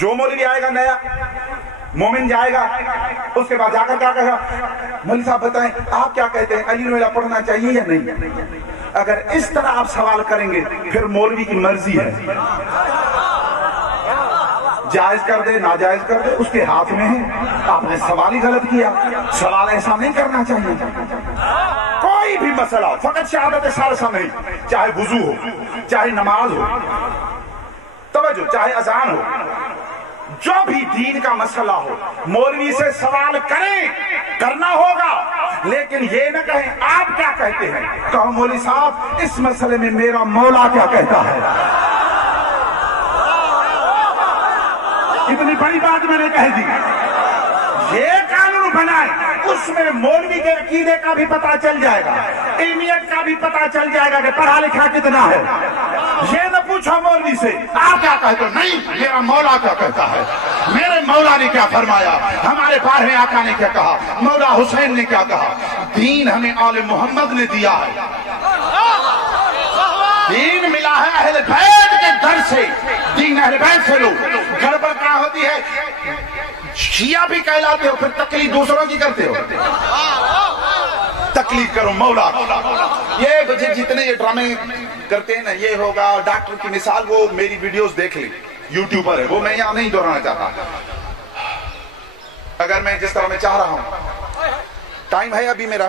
جو مولوی آئے گا نیا مومن جائے گا، اس کے بعد جا کر کیا کہے گا، مولوی صاحب بتائیں آپ کیا کہتے ہیں، علی رویہ پڑھنا چاہیے یا نہیں؟ اگر اس طرح آپ سوال کریں گے پھر مولوی کی مرضی ہے، جائز کر دے ناجائز کر دے اس کے ہاتھ میں ہے، آپ نے سوال ہی غلط کیا، سوال ایسا نہیں کرنا چاہیے۔ کوئی بھی مسئلہ فقط شہادت ثالثہ نہیں، چاہے وضو ہو، چاہے نماز ہو، توجہ، چاہے اذان ہو، جو بھی دین کا مسئلہ ہو مولوی سے سوال کریں، کرنا ہوگا، لیکن یہ نہ کہیں آپ کیا کہتے ہیں، کہو مولوی صاحب اس مسئلے میں میرا مولا کیا کہتا ہے۔ اتنی بڑی بات میں نے کہہ دی، یہ قانون بنائے، اس میں مولوی کے عقیدے کا بھی پتہ چل جائے گا، علمیت کا بھی پتہ چل جائے گا کہ پڑھا لکھا کتنا ہے۔ یہ نہ پوچھو مولوی سے آپ کیا کہتے ہو، نہیں میرا مولا کیا کہتا ہے، میرے مولا نے کیا فرمایا، ہمارے 12ویں آقا نے کیا کہا، مولا حسین نے کیا کہا۔ دین ہمیں آل محمد نے دیا ہے، دین ملا ہے اہل بیت کے در سے، دین اہل بیت سے لو۔ گڑبڑ کیا ہوتی ہے، شیعہ بھی کہلاتے ہو پھر تقلید دوسروں کی کرتے ہو، تقلید کرو مولا۔ یہ جتنے یہ ڈرامے کرتے ہیں نا، یہ ہوگا ڈاکٹر کی مثال، وہ میری ویڈیوز دیکھ لی، یوٹیوبر ہے وہ، میں یہاں نہیں دہرانا چاہتا۔ اگر میں جس طرح میں چاہ رہا ہوں، ٹائم ہے ابھی میرا،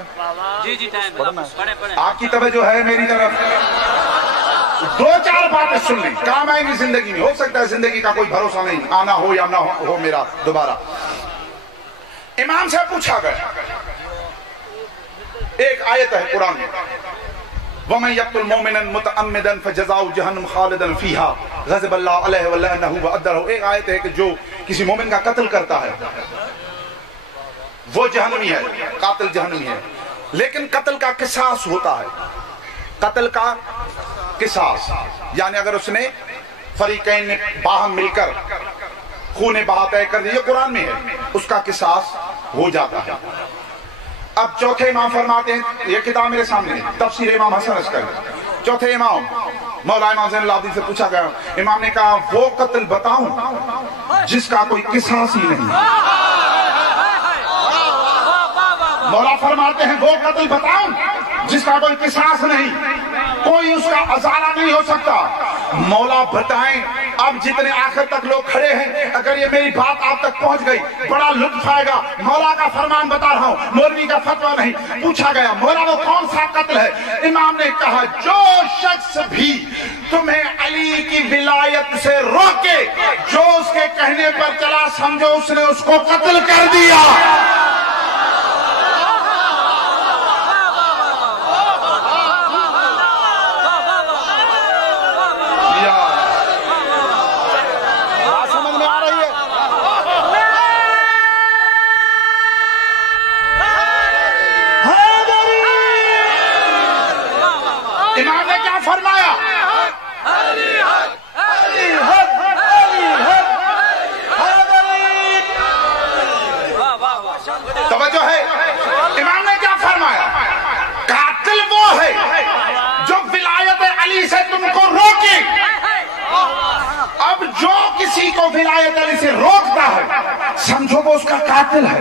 جی ٹائم، آپ کی توجہ ہے میری طرف، دو چار باتیں سن لیں، کام آئیں گی زندگی میں۔ ہو سکتا ہے زندگی کا کوئی بھروسہ نہیں، آنا ہو یا نہ ہو میرا دوبارہ۔ امام سے پوچھا گیا، ایک آیت ہے قرآن میں، وَمَن يَقْتُلْ مُؤْمِنًا مُتَعَمِّدًا فَجَزَاؤُهُ جَهَنَّمُ خَالِدًا فِيهَا غَضِبَ اللَّهُ عَلَيْهِ وَلَعَنَهُ وَأَدَّرَهُ۔ ایک آیت ہے کہ جو کسی مومن کا قتل کرتا ہے وہ جہنمی ہے، قاتل جہنمی ہے، لیکن قتل کا قصاص ہوتا ہے، قتل کا قصاص، یعنی اگر اس نے فریقین نے باہم مل کر خون بہا طے کر دی، یہ قرآن میں ہے، اس کا قصاص ہو جاتا ہے۔ اب چوتھے امام فرماتے ہیں، یہ کتاب میرے سامنے ہے، تفسیر امام حسن عسکری، چوتھے امام مولا امام زین العابدین سے پوچھا گیا، امام نے کہا وہ قتل بتاؤں جس کا کوئی قصاص ہی نہیں۔ مولا فرماتے ہیں وہ قتل بتاؤں جس کا کوئی قصاص نہیں، کوئی اس کا ازالہ نہیں ہو سکتا۔ مولا بتائیں، اب جتنے آخر تک لوگ کھڑے ہیں، اگر یہ میری بات آپ تک پہنچ گئی بڑا لطف آئے گا۔ مولا کا فرمان بتا رہا ہوں، مولوی کا فتویٰ نہیں۔ پوچھا گیا مولا وہ کون سا قتل ہے، امام نے کہا جو شخص بھی تمہیں علی کی ولایت سے روکے، جو اس کے کہنے پر چلا، سمجھو اس نے اس کو قتل کر دیا۔ امام نے کیا فرمایا، توجہ ہے، امام نے کیا فرمایا، قاتل وہ ہے جو ولایت علی سے تم کو روکے۔ اب جو کسی کو ولایت علی سے روکتا ہے سمجھو وہ اس کا قاتل ہے۔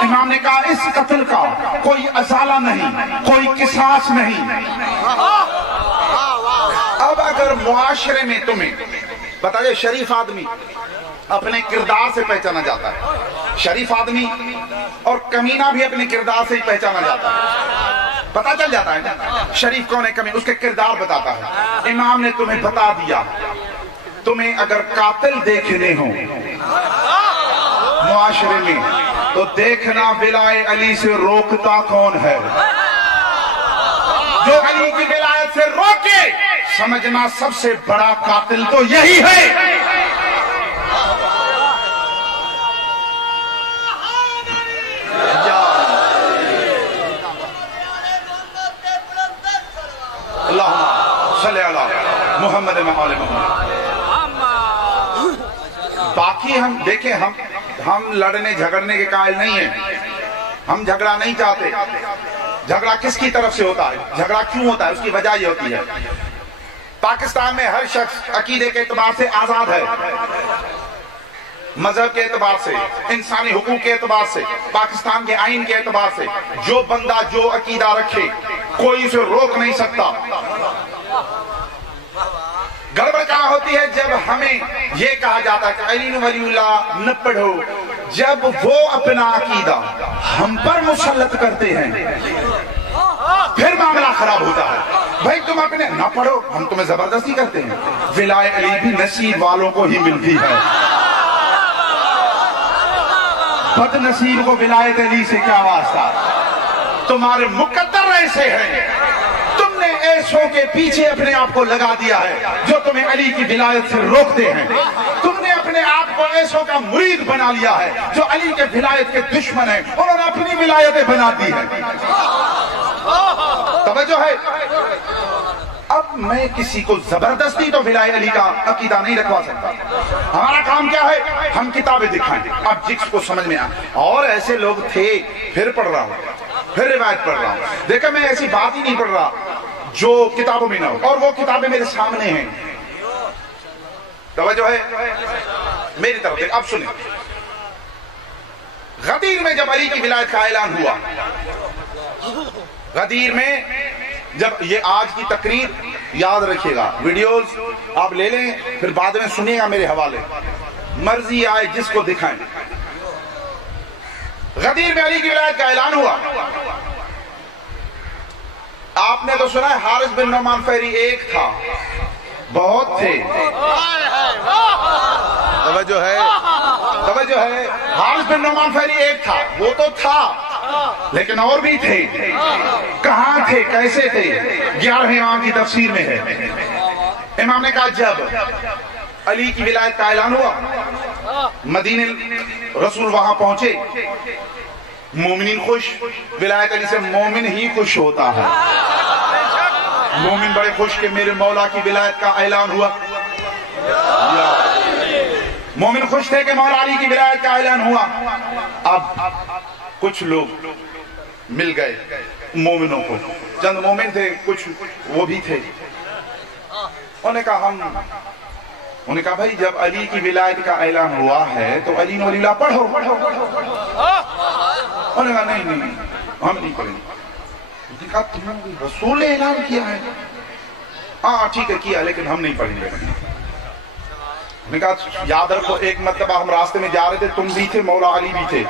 امام نے کہا اس قتل کا کوئی ازالہ نہیں، کوئی قصاص نہیں۔ اب اگر معاشرے میں تمہیں بتائیے، شریف آدمی اپنے کردار سے پہچانا جاتا ہے، شریف آدمی اور کمینہ بھی اپنے کردار سے ہی پہچانا جاتا ہے، پتہ چل جاتا ہے نا شریف کون ہے کمینہ، اس کے کردار بتاتا ہے۔ امام نے تمہیں بتا دیا، تمہیں اگر قاتل دیکھنے ہوں معاشرے میں تو دیکھنا ولایت علی سے روکتا کون ہے۔ جو علی کی ولایت سے روکے سمجھنا سب سے بڑا قاتل تو یہی ہے۔ اللہم صلی علی محمد و آل محمد۔ باقی ہم دیکھیں، ہم لڑنے جھگڑنے کے قائل نہیں ہیں، ہم جھگڑا نہیں چاہتے۔ جھگڑا کس کی طرف سے ہوتا ہے، جھگڑا کیوں ہوتا ہے، اس کی وجہ یہ ہوتی ہے پاکستان میں ہر شخص عقیدے کے اعتبار سے آزاد ہے، مذہب کے اعتبار سے، انسانی حقوق کے اعتبار سے، پاکستان کے آئین کے اعتبار سے، جو بندہ جو عقیدہ رکھے کوئی اسے روک نہیں سکتا۔ گڑبڑ کہاں ہوتی ہے؟ جب ہمیں یہ کہا جاتا ہے کہ علی ولی اللہ نہ پڑھو، جب وہ اپنا عقیدہ ہم پر مسلط کرتے ہیں پھر معاملہ خراب ہوتا ہے۔ بھائی تم اپنے نہ پڑھو، ہم تمہیں زبردستی کرتے ہیں۔ ولایت علی بھی نصیب والوں کو ہی ملتی ہے، بد نصیب کو ولایت علی سے کیا واسطہ؟ تمہارے مقدر ایسے ہیں، تم نے ایسوں کے پیچھے اپنے آپ کو لگا دیا ہے جو تمہیں علی کی ولایت سے روکتے ہیں۔ تم نے اپنے آپ کو ایسوں کا مرید بنا لیا ہے جو علی کے ولایت کے دشمن ہیں، انہوں نے اپنی ولایتیں بنا دی ہیں۔ توجہ ہے؟ اب میں کسی کو زبردستی تو ولایت علی کا عقیدہ نہیں رکھوا سکتا۔ ہمارا کام کیا ہے؟ ہم کتابیں دکھائیں، اب جس کو سمجھ میں آئے۔ اور ایسے لوگ تھے، پھر پڑھ رہا ہوں، پھر روایت پڑھ رہا ہوں، دیکھیں میں ایسی بات ہی نہیں پڑھ رہا جو کتابوں میں نہ ہو، اور وہ کتابیں میرے سامنے ہیں۔ توجہ ہے؟ میری طرف دیکھ، اب سنیں۔ غدیر میں جب علی کی ولایت کا اعلان ہوا، غدیر میں جب یہ آج کی تقریر یاد رکھیے گا، ویڈیوز آپ لے لیں پھر بعد میں سنیے گا میرے حوالے، مرضی آئے جس کو دکھائیں۔ غدیر میں علی کی ولایت کا اعلان ہوا، آپ نے تو سنا ہے حارث بن نعمان فہری ایک تھا، بہت تھے۔ توجہ ہے؟ توجہ ہے؟ حارث بن نعمان فہری ایک تھا، وہ تو تھا لیکن اور بھی تھے۔ کہاں تھے؟ کیسے تھے؟ 11ویں امام کی تفسیر میں ہے۔ امام نے کہا جب علی کی ولایت کا اعلان ہوا، مدینے رسول وہاں پہنچے، مومنین خوش، ولایت علی سے مومن ہی خوش ہوتا ہے۔ مومن بڑے خوش کہ میرے مولا کی ولایت کا اعلان ہوا۔ مومن خوش تھے کہ مولا علی کی ولایت کا اعلان ہوا۔ اب کچھ لوگ مل گئے مومنوں کو، چند مومن تھے، کچھ وہ بھی تھے، انہوں نے کہا بھائی جب علی کی ولایت کا اعلان ہوا ہے تو علی ولی اللہ پڑھو۔ انہوں نے کہا نہیں ہم نہیں پڑھیں گے۔ انہوں نے کہا تم نے رسول نے اعلان کیا ہے؟ ہاں ٹھیک ہے کیا، لیکن ہم نہیں پڑھیں گے۔ انہوں نے کہا یاد رکھو ایک مرتبہ ہم راستے میں جا رہے تھے، تم بھی تھے، مولا علی بھی تھے،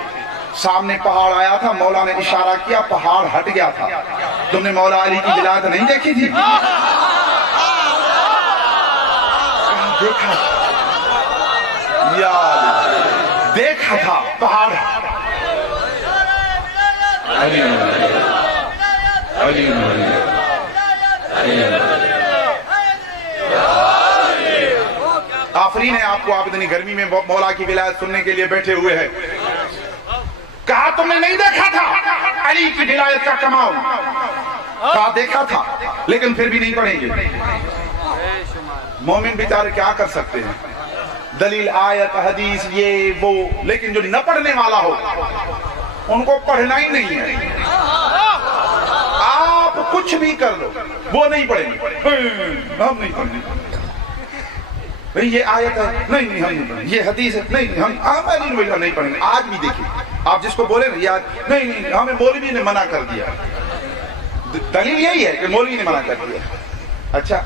سامنے پہاڑ آیا تھا، مولا نے اشارہ کیا، پہاڑ ہٹ گیا تھا، تم نے مولا علی کی ولایت نہیں دیکھی تھی؟ دیکھا یاد دیکھا تھا پہاڑ۔ آفرین ہے آپ کو، آپ اتنی گرمی میں مولا کی ولایت سننے کے لیے بیٹھے ہوئے ہیں۔ کہا تم نے نہیں دیکھا تھا علی کی ولایت کا کمال؟ کہا دیکھا تھا لیکن پھر بھی نہیں پڑھیں گے۔ مومن بیچارے کیا کر سکتے ہیں؟ دلیل آیت حدیث یہ وہ، لیکن جو نہ پڑھنے والا ہو ان کو پڑھنا ہی نہیں ہے۔ آپ کچھ بھی کر لو وہ نہیں پڑھیں گے، ہم نہیں پڑھیں گے۔ یہ آیت ہے نہیں ہم نہیں پڑھیں گے، یہ حدیث ہے نہیں ہم نہیں پڑھیں گے۔ آج بھی دیکھیں آپ جس کو بولے نا یاد نہیں ہمیں مولوی نے منع کر دیا، دلیل یہی ہے کہ مولوی نے منع کر دیا۔ اچھا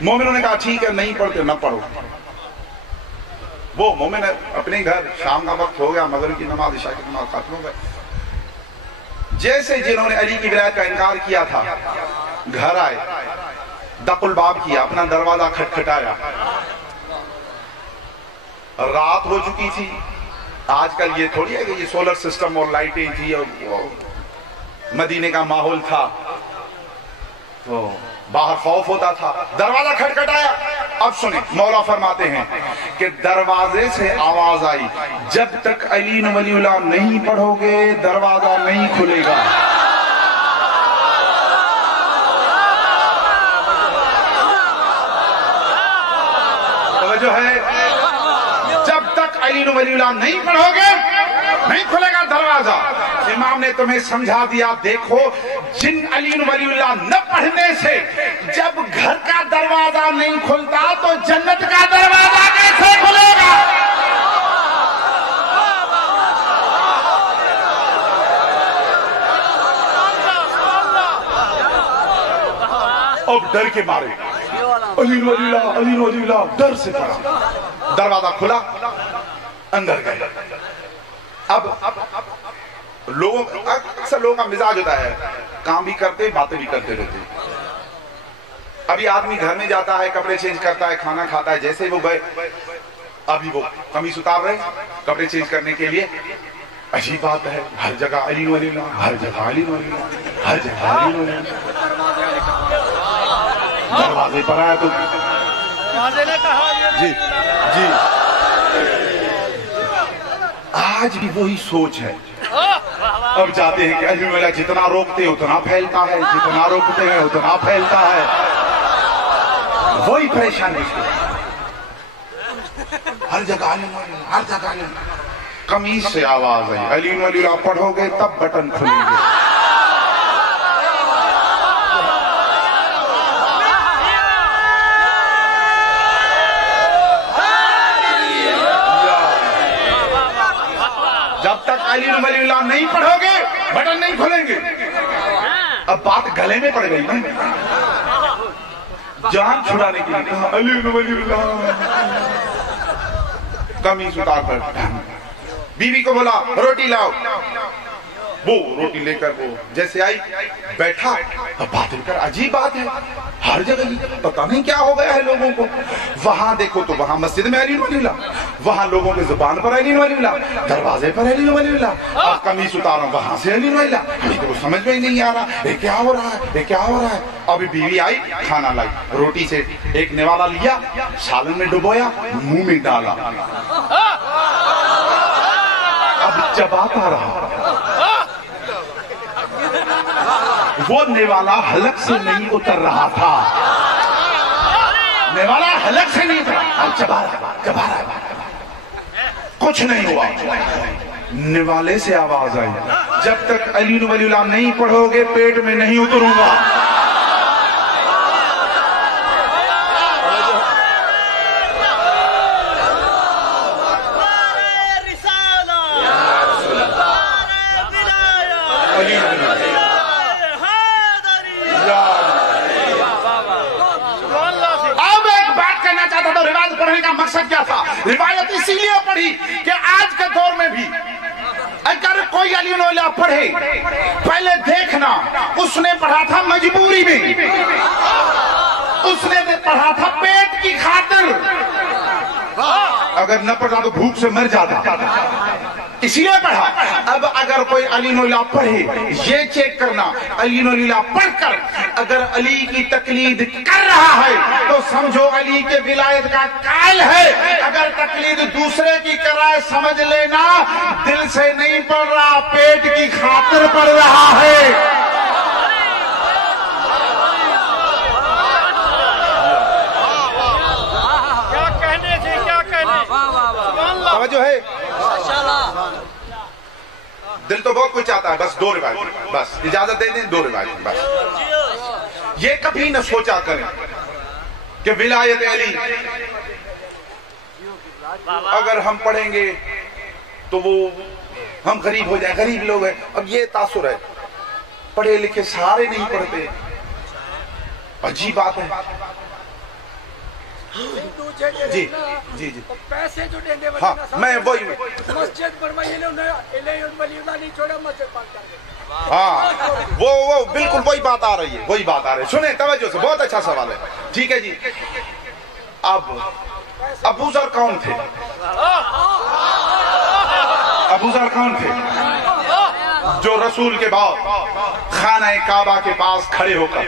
مومنوں نے کہا ٹھیک ہے نہیں پڑھتے نہ پڑھو۔ وہ مومن اپنے گھر، شام کا وقت ہو گیا، مغرب کی نماز عشاء کی نماز ختم ہو گئے، جیسے جنہوں نے علی کی ولایت کا انکار کیا تھا گھر آئے، دق الباب کیا، اپنا دروازہ کھٹکھٹایا، رات ہو چکی تھی۔ آج کل یہ تھوڑی ہے کہ یہ سولر سسٹم اور لائٹیں تھی اور مدینے کا ماحول تھا تو باہر خوف ہوتا تھا، دروازہ کھٹکھٹایا۔ اب سنیں مولا فرماتے ہیں کہ دروازے سے آواز آئی جب تک علی ولی اللہ نہیں پڑھو گے دروازہ نہیں کھلے گا۔ توجہ ہے؟ جب تک علی ولی اللہ نہیں پڑھو گے نہیں کھلے گا دروازہ۔ امام نے تمہیں سمجھا دیا، دیکھو جن علی ولی اللہ نہ پڑھنے سے جب گھر کا دروازہ نہیں کھلتا تو جنت کا دروازہ کیسے کھلے گا؟ ڈر کے مارے علی ولی اللہ علی ولی اللہ ڈر سے پڑا. دروازہ کھلا اندر گئے. اب لوگوں اکثر لوگوں کا مزاج ہوتا ہے کام بھی کرتے باتیں بھی کرتے رہتے. ابھی آدمی گھر میں جاتا ہے کپڑے چینج کرتا ہے کھانا کھاتا ہے جیسے وہ گئے ابھی وہ قمیص اتار رہے کپڑے چینج کرنے کے لیے. عجیب بات ہے ہر جگہ علی ولی اللہ ہر جگہ علی ولی اللہ ہر جگہ علی ولی اللہ. دروازے پر آیا تو جی جی آج بھی وہی سوچ ہے. اب جاتے ہیں کہ علی ولی اللہ جتنا روکتے اتنا پھیلتا ہے جتنا روکتے ہیں اتنا پھیلتا ہے. وہی پریشانی ہر جگہ علی ولی اللہ ہر جگہ علی ولی اللہ. قمیص سے آواز آئی علی ولی اللہ پڑھو گے تب بٹن کھلیں گے. جب تک علی ولی اللہ نہیں پڑھو گے بٹن نہیں کھلیں گے. اب بات گلے میں پڑ گئی نا جان چھڑانے کے لیے کہا علی ولی اللہ. قمیص اتار کر بیوی کو بولا روٹی لاؤ. وہ روٹی لے کر وہ جیسے آئی بیٹھا. اب باتیں کر عجیب بات ہے ہر جگہ پتہ نہیں کیا ہو گیا ہے لوگوں کو. وہاں دیکھو تو وہاں مسجد میں علی ولی اللہ وہاں لوگوں کے زبان پر علی ولی اللہ دروازے پر علی ولی اللہ. اب قمیص اتارا وہاں سے علی ولی اللہ. ابھی تو سمجھ میں ہی نہیں آ رہا یہ کیا ہو رہا ہے یہ کیا ہو رہا ہے. ابھی بیوی آئی کھانا لائی روٹی سے ایک نوالا لیا سالن میں ڈبویا منہ میں ڈالا. اب چباتا رہا. وہ نوالا حلق سے نہیں اتر رہا تھا. نوالا حلق سے نہیں اتر رہا. اب چبا رہا کچھ نہیں ہوا. نوالے سے آواز آئی جب تک علی ولی اللہ نہیں پڑھو گے پیٹ میں نہیں اتروں گا. مقصد کیا تھا؟ روایت اسی لیے پڑھی کہ آج کے دور میں بھی اگر کوئی علی ولی اللہ پڑھے پہلے دیکھنا اس نے پڑھا تھا مجبوری میں اس نے پڑھا تھا پیٹ کی خاطر. اگر نہ پڑھا تو بھوک سے مر جاتا اسی لیے پڑھا. اب اگر کوئی علی ولی اللہ پڑھے یہ چیک کرنا علی ولی اللہ پڑھ کر اگر علی کی تقلید کر رہا ہے تو سمجھو علی کے ولایت کا قائل ہے. اگر تقلید دوسرے کی کرائے سمجھ لینا دل سے نہیں پڑھ رہا پیٹ کی خاطر پڑھ رہا ہے. کیا کہنے تھے کیا کہنے جو ہے دل تو بہت کچھ چاہتا ہے بس دو روایت بس اجازت دے دیں دو روایت بس. یہ کبھی نہ سوچا کریں کہ ولایت علی اگر ہم پڑھیں گے تو وہ ہم غریب ہو جائیں غریب لوگ ہیں. اب یہ تاثر ہے پڑھے لکھے سارے نہیں پڑھتے. عجیب بات ہے. جی جی جی پیسے جو دینے ہاں میں وہی مسجد پر نہیں چھوڑا مسجد پاک. ہاں وہ بالکل وہی بات آ رہی ہے وہی بات آ رہی ہے. سنیں توجہ سے بہت اچھا سوال ہے. ٹھیک ہے جی. اب ابو ذر کون تھے؟ ابو ذر کون تھے جو رسول کے بعد خانہ کعبہ کے پاس کھڑے ہو کر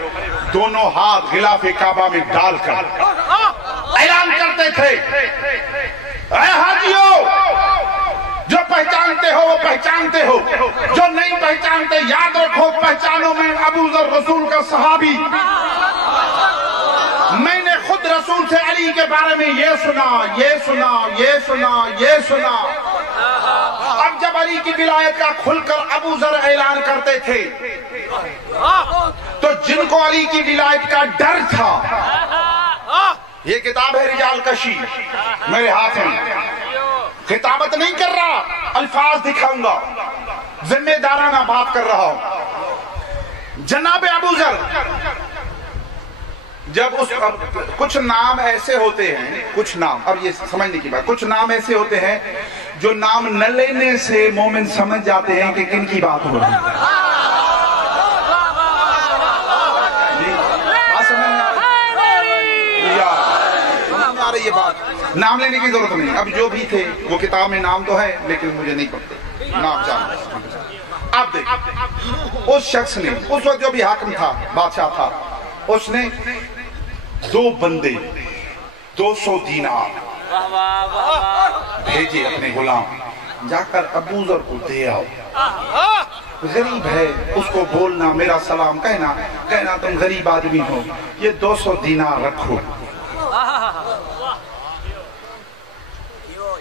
دونوں ہاتھ غلاف کعبہ میں ڈال کر اعلان کرتے تھے اے حاجیو جو پہچانتے ہو وہ پہچانتے ہو جو نہیں پہچانتے یاد رکھو پہچانو میں ابو ذر رسول کا صحابی. میں نے خود رسول سے علی کے بارے میں یہ سنا یہ سنا یہ سنا یہ سنا. اب جب علی کی ولایت کا کھل کر ابو ذر اعلان کرتے تھے تو جن کو علی کی ولایت کا ڈر تھا یہ کتاب ہے رجال کشی میرے ہاتھ میں خطابت نہیں کر رہا الفاظ دکھاؤں گا ذمہ دارانہ بات کر رہا ہوں. جناب ابو ذر جب اس کچھ نام ایسے ہوتے ہیں، کچھ نام، اب یہ سمجھنے کی بات، کچھ نام ایسے ہوتے ہیں جو نام نہ لینے سے مومن سمجھ جاتے ہیں کہ کن کی بات ہو رہی ہے۔ یہ بات نام لینے کی ضرورت نہیں، اب جو بھی تھے وہ کتاب میں نام تو ہے لیکن مجھے نہیں پڑھتے نام جاننا۔ اب دیکھ اس شخص نے اس وقت جو بھی حاکم تھا، بادشاہ تھا، اس نے 2 بندے 200 دینار بھیجے اپنے غلام، جا کر ابو ذر کو دے آؤ، غریب ہے اس کو بولنا میرا سلام، کہنا تم غریب آدمی ہو، یہ 200 دینار رکھو۔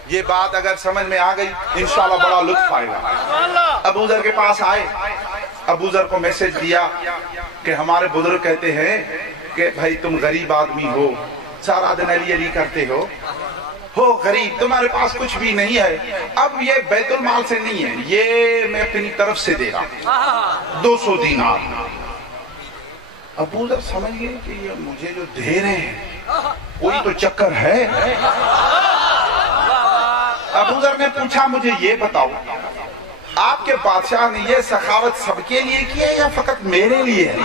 یہ بات اگر سمجھ میں آ گئی انشاءاللہ بڑا لطف آئے گا۔ ابو ذر کے پاس آئے، ابو ذر کو میسج دیا کہ ہمارے بزرگ کہتے ہیں کہ بھائی تم غریب آدمی ہو، سارا دن علی علی کرتے ہو غریب، تمہارے پاس کچھ بھی نہیں ہے، اب یہ بیت المال سے نہیں ہے، یہ میں اپنی طرف سے دے رہا 200 دینار۔ ابو ذر سمجھ گئے کہ یہ مجھے جو دے رہے ہیں کوئی تو چکر ہے۔ ابو ذر نے پوچھا مجھے یہ بتاؤ آپ کے بادشاہ نے یہ سخاوت سب کے لیے کی ہے یا فقط میرے لیے ہے؟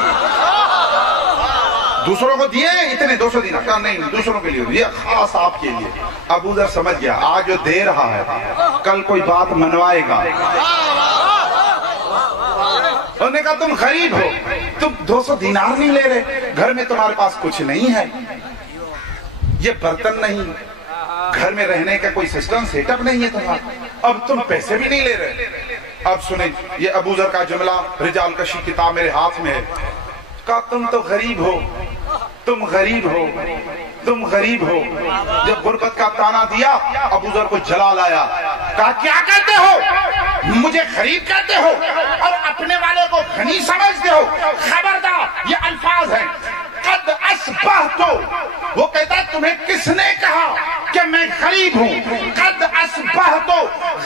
دوسروں کو دیے اتنے 200 دینار؟ کہا نہیں دوسروں کے لیے، یہ خاص آپ کے لیے۔ ابو ذر سمجھ گیا آج جو دے رہا ہے کل کوئی بات منوائے گا۔ انہوں نے کہا تم غریب ہو، تم 200 دینار نہیں لے رہے، گھر میں تمہارے پاس کچھ نہیں ہے، یہ برتن نہیں، گھر میں رہنے کا کوئی سسٹم سیٹ اپ نہیں ہے تمہارا، اب تم پیسے بھی نہیں لے رہے۔ اب سنیں یہ ابو ذر کا جملہ، رجال کشی کتاب میرے ہاتھ میں ہے، کہا تم تو غریب ہو، تم غریب ہو، تم غریب ہو۔ جب غربت کا تانا دیا ابو ذر کو جلال آیا، کہا کیا کہتے ہو، مجھے غریب کہتے ہو اور اپنے والے کو غنی سمجھتے ہو؟ خبردار، یہ الفاظ ہیں قد اصبحتو، وہ کہتا ہے تمہیں کس نے کہا کہ میں غریب ہوں؟ قد اصبحتو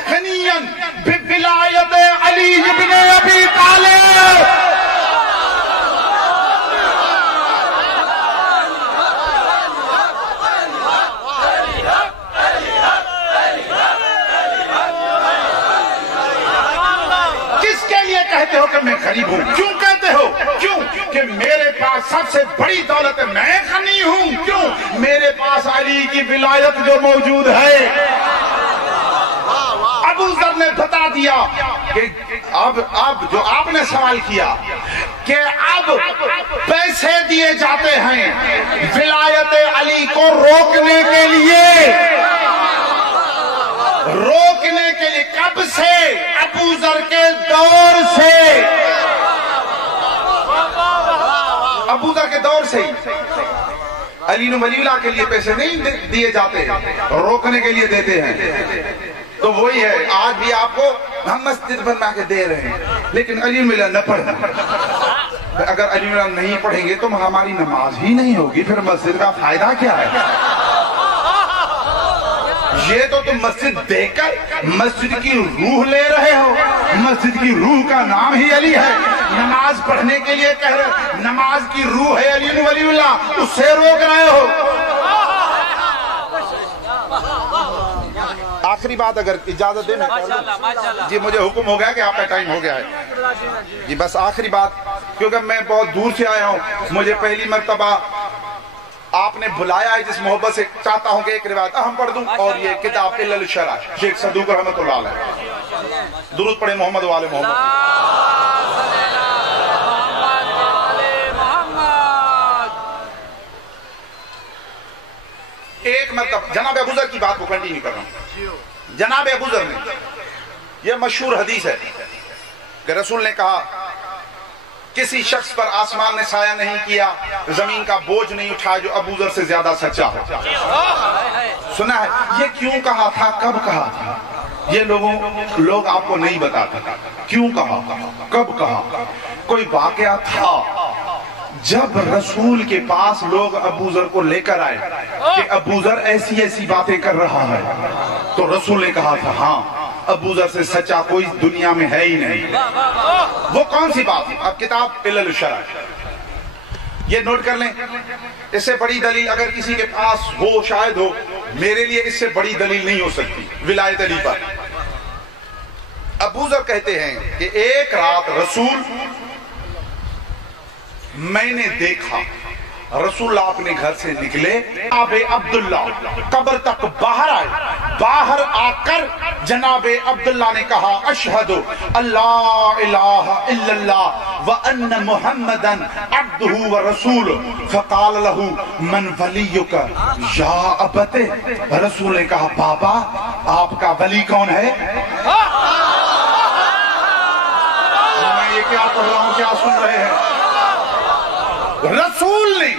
غنیا بولایت علی ابن ابی طالب۔ کہتے ہو کہ میں غریب ہوں، کیوں کہتے ہو؟ کیوں کہ میرے پاس سب سے بڑی دولت ہے، میں غنی ہوں، کیوں میرے پاس علی کی ولایت جو موجود ہے۔ ابو ذر نے بتا دیا کہ اب جو آپ نے سوال کیا کہ اب پیسے دیے جاتے ہیں ولایت علی کو روکنے کے لیے، روکنے کے لیے، کب سے؟ ابو ذر کے دور سے، ابو ذر کے دور سے علی ولی اللہ کے لیے پیسے نہیں دیے جاتے، روکنے کے لیے دیتے ہیں۔ تو وہی ہے آج بھی آپ کو ہم مسجد بنا کے دے رہے ہیں لیکن علی ولی اللہ نہ پڑھیں۔ اگر علی ولی اللہ نہیں پڑھیں گے تو ہماری نماز ہی نہیں ہوگی، پھر مسجد کا فائدہ کیا ہے؟ یہ تو تم مسجد دیکھ کر مسجد کی روح لے رہے ہو، مسجد کی روح کا نام ہی علی ہے، نماز پڑھنے کے لیے کہہ رہے، نماز کی روح ہے علی ولی اللہ، اس سے روک رہے ہو۔ آخری بات اگر اجازت دیں جی، مجھے حکم ہو گیا کہ آپ کا ٹائم ہو گیا ہے جی، بس آخری بات، کیونکہ میں بہت دور سے آیا ہوں، مجھے پہلی مرتبہ آپ نے بلایا ہے، جس محبت سے چاہتا ہوں کہ ایک روایت ہم پڑھ دوں، اور یہ کتاب علل الشرع شیخ صدوق رحمۃ اللہ علیہ۔ درود پڑھیں محمد وآل محمد۔ ایک مرتبہ جناب ابو ذر کی بات کو کنٹینیو کر رہا ہوں۔ جناب ابو ذر نے، یہ مشہور حدیث ہے کہ رسول نے کہا کسی شخص پر آسمان نے سایہ نہیں کیا، زمین کا بوجھ نہیں اٹھایا جو ابو ذر سے زیادہ سچا ہو۔ سنا ہے یہ کیوں کہا تھا، کب کہا تھا؟ یہ لوگ آپ کو نہیں بتاتے کیوں کہا، کب کہا۔ کوئی واقعہ تھا جب رسول کے پاس لوگ ابو ذر کو لے کر آئے کہ ابو ذر ایسی ایسی باتیں کر رہا ہے، تو رسول نے کہا تھا ہاں ابو ذر سے سچا کوئی دنیا میں ہے ہی نہیں۔ وہ کون سی بات؟ اب کتاب علل الشرع، یہ نوٹ کر لیں، اس سے بڑی دلیل اگر کسی کے پاس ہو شاید ہو، میرے لیے اس سے بڑی دلیل نہیں ہو سکتی ولایت علی پر۔ ابو ذر کہتے ہیں کہ ایک رات رسول میں نے دیکھا، رسول اللہ اپنے گھر سے نکلے، جناب عبداللہ قبر تک باہر آئے، باہر آ کر جناب عبداللہ نے کہا اشہد اللہ الہ الا اللہ وان محمدًا عبدہ ورسولہ، فقال لہ من ولیک یا ابت، رسول نے کہا بابا آپ کا ولی کون ہے؟ میں یہ کیا پڑھ رہا ہوں، کیا سن رہے ہیں؟ رسول نے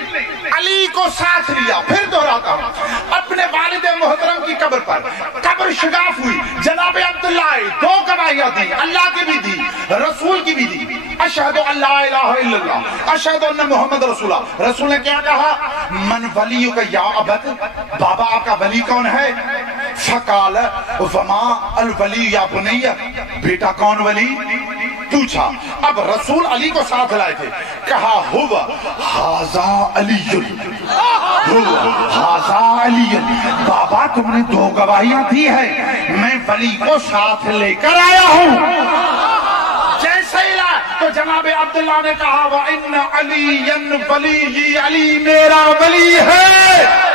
علی کو ساتھ لیا، پھر دہراتا ہوں، اپنے والد محترم کی قبر پر، قبر شگاف ہوئی، جناب عبداللہ آئے، دو گواہیاں دی، اللہ کی بھی دی، رسول کی بھی دی، اشہد اللہ الہ الا اللہ اشہد ان محمد رسول اللہ۔ رسول نے کیا کہا؟ من ولیک یا ابت، بابا آپ کا ولی کون ہے؟ فقال وما الولی یا بنی، بیٹا کون ولی؟ پوچھا۔ اب رسول علی کو ساتھ لائے تھے، کہا ہوا ھذا علی، ہوا ھذا علی، بابا تم نے دو گواہیاں دی ہے، میں ولی کو ساتھ لے کر آیا ہوں۔ جیسے ہی لائے تو جناب عبداللہ نے کہا وَإِنَّ عَلِيًّا وَلِيِّ، علی میرا ولی ہے۔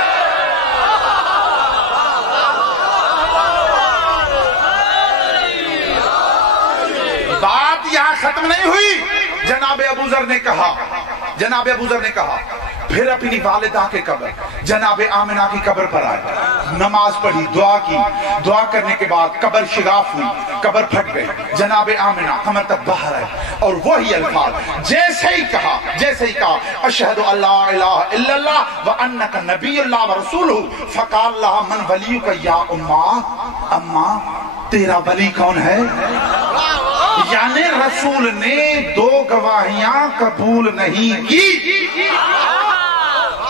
بات یہاں ختم نہیں ہوئی، جناب ابو ذر نے کہا، پھر اپنی والدہ کے قبر جناب آمنہ کی قبر پر آئے، نماز پڑھی، دعا کی، دعا کرنے کے بعد قبر شگاف ہوئی، قبر پھٹ گئی، جناب آمنہ قبر تک باہر آئے، اور وہی الفاظ جیسے ہی کہا اشہد اللہ الہ الا اللہ وانک نبی اللہ ورسولہ، فقال لہا من ولیک یا اماں تیرا ولی کون ہے؟ یعنی رسول نے دو گواہیاں قبول نہیں کی،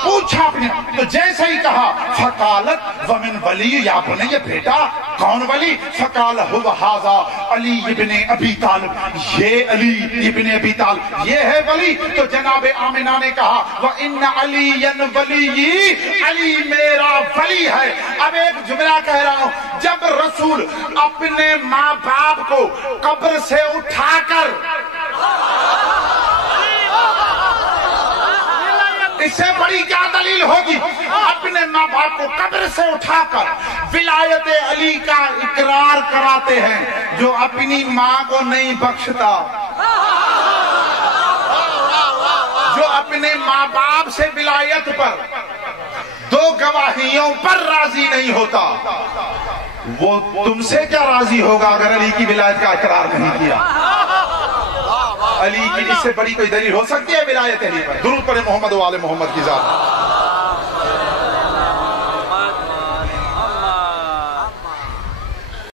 پوچھا اپنے، تو جیسے ہی کہا فقالت ومن ولی یا بنی، بیٹا کون ولی؟ فقال ہوا ھذا علی ابن ابی طالب، یہ علی ابن ابی طالب یہ ہے ولی۔ تو جناب آمنہ نے کہا وَإِنَّ عَلِيًّا وَلِيِّ، علی میرا ولی ہے۔ اب ایک جملہ کہہ رہا ہوں، جب رسول اپنے ماں باپ کو قبر سے اٹھا کر، اس سے بڑی کیا دلیل ہوگی، اپنے ماں باپ کو قبر سے اٹھا کر ولایت علی کا اقرار کراتے ہیں، جو اپنی ماں کو نہیں بخشتا، جو اپنے ماں باپ سے ولایت پر دو گواہیوں پر راضی نہیں ہوتا، وہ تم سے کیا راضی ہوگا اگر علی کی ولایت کا اقرار نہیں کیا؟ علی کی اس سے بڑی کوئی دلیل ہو سکتی ہے ولایت علی پر؟ درود پڑھیں محمد و آل محمد کی ذات۔